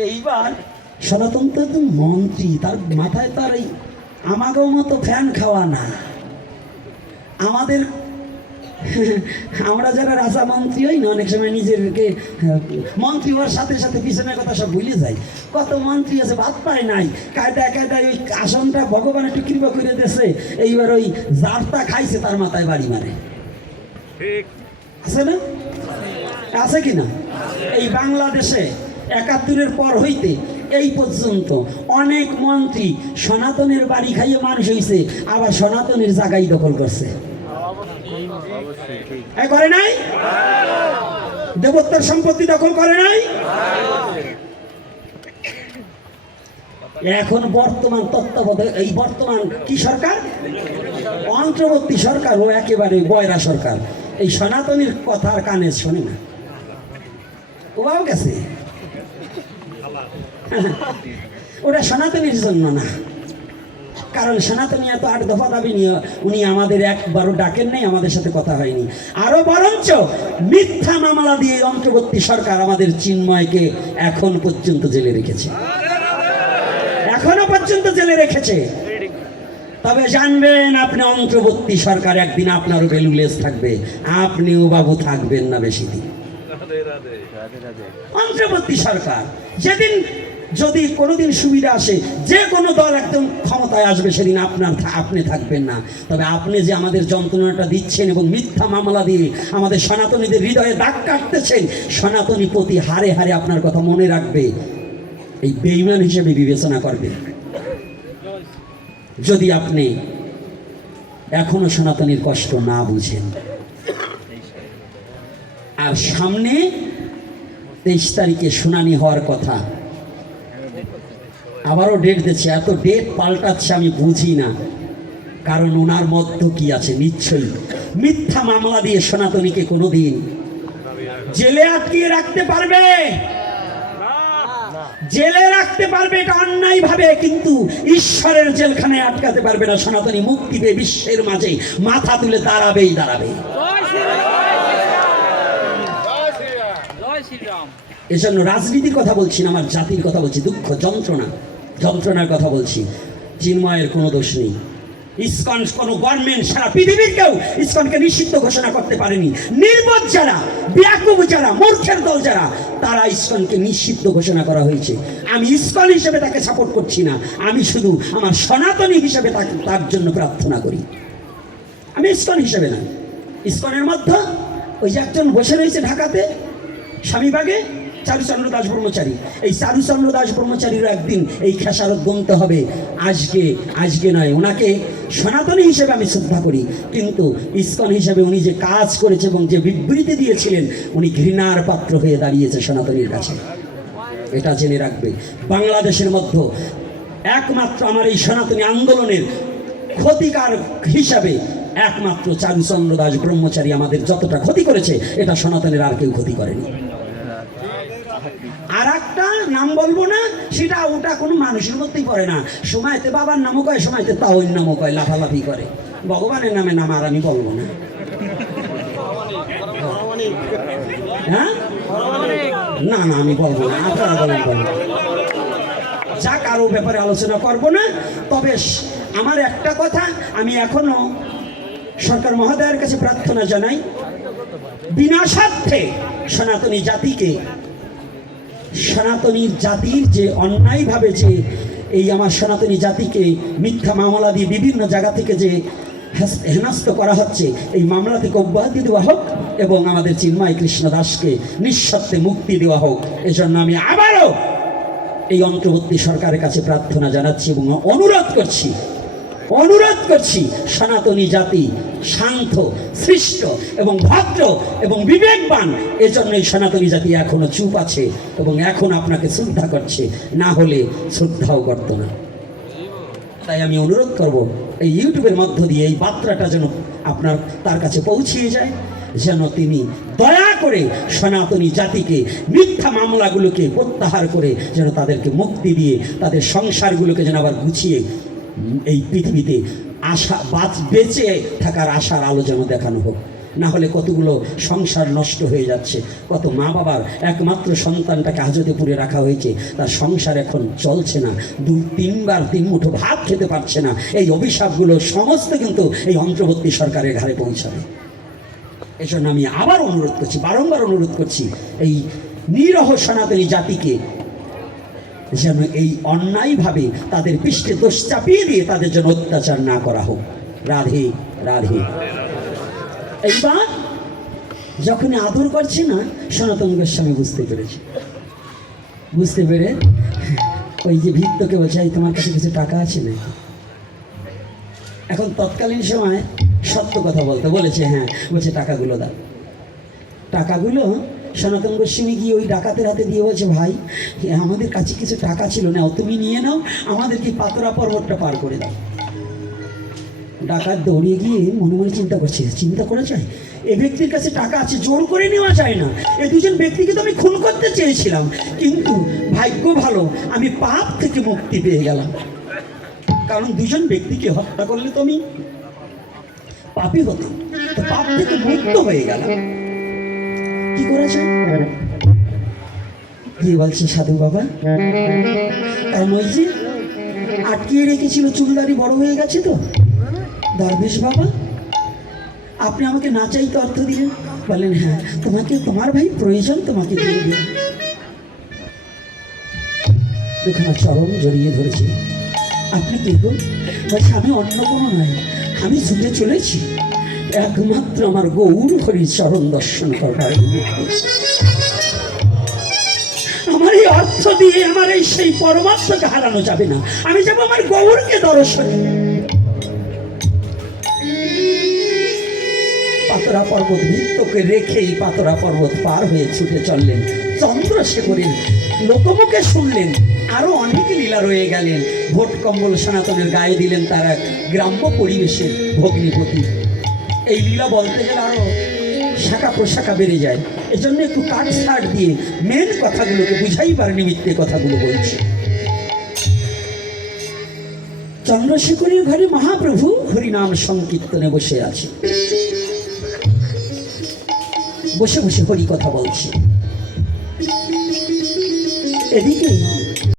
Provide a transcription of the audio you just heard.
এইবার সনাতন তো একজন মন্ত্রী, তার মাথায় তার এই আমাগো মতো ফ্যান খাওয়া না। আমাদের আমরা যারা রাজা মন্ত্রী হই না, অনেক সময় নিজেদেরকে মন্ত্রী হওয়ার সাথে সাথে পিছনের কথা সব ভুলে যাই। কত মন্ত্রী আছে ভাত পায় নাই, কায়দায় কায়দায় ওই আসনটা ভগবান একটু কৃপা করে দিয়েছে, এইবার ওই জারটা খাইছে তার মাথায় বাড়ি মারে। আছে না? আছে কিনা? এই বাংলাদেশে ৭১-এর পর হইতে এই পর্যন্ত অনেক মন্ত্রী সনাতনের বাড়ি খাইয়ে মানুষ হয়েছে, আবার সনাতনের জায়গায় দখল করছে। করে নাই? দেবতার সম্পত্তি দখল করে নাই? এখন বর্তমান তত্ত্বাবধায়ক এই বর্তমান কি সরকার? অন্তর্বর্তী সরকার। ও একেবারে বয়রা সরকার, এই সনাতনীর কথার কানে শোনে না। ওও গেছে, ওটা সনাতনীর জন্য না, কারণ সনাতনী এত ৮ দফা দাবি নিয়ে উনি আমাদের একবারও ডাকেন নাই, আমাদের সাথে কথা হয়নি। আরো বরঞ্চ মিথ্যা মামলা দিয়ে অন্তর্বর্তী সরকার আমাদের চিন্ময়কে এখন পর্যন্ত জেলে রেখেছে, এখনো পর্যন্ত জেলে রেখেছে। তবে জানবেন, আপনি অন্তর্বর্তী সরকার, একদিন আপনারও বেলুলেস থাকবে, আপনিও বাবু থাকবেন না বেশি দিন। অন্তর্বর্তী সরকার যেদিন যদি কোনোদিন সুবিধা আসে, যে কোনো দল একদম ক্ষমতায় আসবে, সেদিন আপনি থাকবেন না। তবে আপনি যে আমাদের যন্ত্রণাটা দিচ্ছেন এবং মিথ্যা মামলা দিয়ে আমাদের সনাতনীদের হৃদয়ে দাগ কাটতেছেন, সনাতনী প্রতি হারে হারে আপনার কথা মনে রাখবে, এই বেঈমান হিসেবে বিবেচনা করবে। যদি আপনি এখনো সনাতনীর কষ্ট না বুঝেন। আর সামনে 23 তারিখে শুনানি হওয়ার কথা, আবারও ডেট দিচ্ছে। এত ডেট পাল্টাচ্ছে আমি বুঝি না, কারণ ওনার মধ্যে কি আছে? নিশ্চয়ই মিথ্যা মামলা দিয়ে সনাতনীকে কোনোদিন জেলে আটকিয়ে রাখতে পারবে, জেলে রাখতে পারবে এটা অন্যায় ভাবে, কিন্তু ঈশ্বরের জেলখানায় আটকাতে পারবে না। সনাতনী মুক্তি পেয়ে বিশ্বের মাঝে মাথা তুলে দাঁড়াবেই দাঁড়াবে। এজন্য রাজনীতির কথা বলছি না, আমার জাতির কথা বলছি, দুঃখ যন্ত্রণার কথা বলছি। চিন্ময়ের কোনো দোষ নেই। ইসকন কোনো গভর্নমেন্ট সারা পৃথিবীর কেউ ইসকনকে নিষিদ্ধ ঘোষণা করতে পারেনি। নির্বোধ যারা, বেয়াকুব যারা, মূর্খের দল যারা, তারা ইসকনকে নিষিদ্ধ ঘোষণা করা হয়েছে। আমি ইসকন হিসেবে তাকে সাপোর্ট করছি না, আমি শুধু আমার সনাতনী হিসেবে তার জন্য প্রার্থনা করি। আমি ইসকন হিসেবে না। ইসকনের মধ্যে ওই যে একজন বসে রয়েছে ঢাকাতে স্বামীবাগে, চারুচন্দ্র দাস ব্রহ্মচারী। এই চারুচন্দ্র দাস ব্রহ্মচারীরও একদিন এই খেসারত গুনতে হবে। আজকে নয়, ওনাকে সনাতনী হিসেবে আমি শ্রদ্ধা করি, কিন্তু ইসকন হিসেবে উনি যে কাজ করেছে এবং যে বিবৃতি দিয়েছিলেন, উনি ঘৃণার পাত্র হয়ে দাঁড়িয়েছে সনাতনীর কাছে। এটা জেনে রাখবে। বাংলাদেশের মধ্যে একমাত্র আমার এই সনাতনী আন্দোলনের ক্ষতিকার হিসাবে একমাত্র চারুচন্দ্র দাস ব্রহ্মচারী আমাদের যতটা ক্ষতি করেছে, এটা সনাতনের আর কেউ ক্ষতি করেনি। আর একটা নাম বলবো না, সেটা ওটা কোনো মানুষের মধ্যেই পড়ে না। সময়তে বাবার নামও কয়, সময়তে তাওর নামও কয়, লাফালাফি করে। ভগবানের নামে নাম আর আমি বলবো না। হ্যাঁ, না আমি বলবো না, আপনারা বলবো। যা কারো ব্যাপারে আলোচনা করবো না। তবে আমার একটা কথা, আমি এখনো সরকার মহোদয়ের কাছে প্রার্থনা জানাই, বিনা স্বার্থে সনাতনী জাতির যে অন্যায়ভাবে যে এই আমার সনাতনী জাতিকে মিথ্যা মামলা দিয়ে বিভিন্ন জায়গা থেকে যে হেনস্থ করা হচ্ছে, এই মামলা থেকে অব্যাহতি দেওয়া হোক এবং আমাদের চিন্ময় কৃষ্ণ দাসকে নিঃশর্তে মুক্তি দেওয়া হোক। এজন্য আমি আবারও এই অন্তর্বর্তী সরকারের কাছে প্রার্থনা জানাচ্ছি এবং অনুরোধ করছি সনাতনী জাতি শান্ত, সৃষ্ট এবং ভদ্র এবং বিবেকবান। এজন্য এই সনাতনী জাতি এখনো চুপ আছে এবং এখন আপনাকে শ্রদ্ধা করছে, না হলে শ্রদ্ধাও করত না। তাই আমি অনুরোধ করব, এই ইউটিউবের মধ্য দিয়ে এই বার্তাটা যেন তার কাছে পৌঁছিয়ে যায়, যেন তিনি দয়া করে সনাতনী জাতিকে মিথ্যা মামলাগুলোকে প্রত্যাহার করে যেন তাদেরকে মুক্তি দিয়ে তাদের সংসারগুলোকে যেন আবার গুছিয়ে এই পৃথিবীতে বেঁচে থাকার আশার আলো যেন দেখানো হোক। না হলে কতগুলো সংসার নষ্ট হয়ে যাচ্ছে, কত মা বাবার একমাত্র সন্তানটাকে হাজতে পুরে রাখা হয়েছে, তার সংসার এখন চলছে না, 2-3 বার 3 মুঠো ভাত খেতে পারছে না। এই অভিশাপগুলো সমস্ত কিন্তু এই অন্তর্বর্তী সরকারের ঘাড়ে পৌঁছাবে। এজন্য আমি আবার অনুরোধ করছি, বারংবার অনুরোধ করছি, এই নিরহ সনাতনী জাতিকে যেন এই অন্যায়ভাবে তাদের পৃষ্ঠে দোষ চাপিয়ে দিয়ে তাদের জন্য অত্যাচার না করা হোক। রাধে রাধে। এইবার যখনই আদর করছে না, সনাতন গোস্বামী বুঝতে পেরেছে, বুঝতে পেরে ওই যে ভিত্তকে বলছে, এই তোমার কাছে কিছু টাকা আছে না? এখন তৎকালীন সময় সত্য কথা বলতে বলেছে, হ্যাঁ, বলছে টাকাগুলো দাও। টাকাগুলো সনাতন গোস্বামী গিয়ে ওই ডাকাতের হাতে দিয়ে বলছে, ভাই আমাদের কাছে কিছু টাকা ছিল, নাও তুমি নিয়ে নাও, আমাদেরকে পাতরা পর্বতটা পার করে দাও। ডাকাত দৌড়িয়ে গিয়ে মনে মনে চিন্তা করছে, চিন্তা করা যায়, এ ব্যক্তির কাছে টাকা আছে, জোর করে নেওয়া যায় না, এই দুজন ব্যক্তিকে তো আমি খুন করতে চেয়েছিলাম, কিন্তু ভাগ্য ভালো আমি পাপ থেকে মুক্তি পেয়ে গেলাম, কারণ দুজন ব্যক্তিকে হত্যা করলে তো আমি পাপী হতাম, তো পাপ থেকে মুক্ত হয়ে গেলাম। কি করা যায়? কি বলছে সাধু বাবা? কারণ ওই যে আটকিয়ে রেখেছিল, চুলদারি বড় হয়ে গেছে তো, দরবেশ বাবা আপনি আমাকে না চাইতে অর্থ দিলেন, বললেন হ্যাঁ তোমাকে, তোমার ভাই প্রয়োজন, তোমাকে দিয়ে দিন। দুখানা চরম জড়িয়ে ধরেছে। আপনি কি গো? বলছে আমি অন্য কোনো নয়, আমি ছুটে চলেছি একমাত্র আমার গৌর হরির চরণ দর্শন করবার। আমার এই অর্থ দিয়ে আমার এই সেই পরমাত্মাকে হারানো যাবে না, আমি যাবো আমার গৌরকে দর্শন। পাতরা পর্বত ভিত্তকে রেখেই পাতরা পর্বত পার হয়ে ছুটে চললেন। চন্দ্রশেখরের লোকমুখে শুনলেন আরো অনেক লীলা রয়ে গেলেন। ভোট কম্বল সনাতনের গায়ে দিলেন তার এক গ্রাম্য পরিবেশের ভগ্নিপতি। এই লীলা বলতে গেলে আরো শাখা প্রশাখা বেড়ে যায়, এজন্য একটু কাট ছাড় দিয়ে মেন কথাগুলোকে বুঝাইবার নিমিত্তে কথাগুলো বলছি। চন্দ্রশেখরের ঘরে মহাপ্রভু হরিনাম সংকীর্তনে বসে আছে, বসে বসে হরি কথা বলছে। এদিকে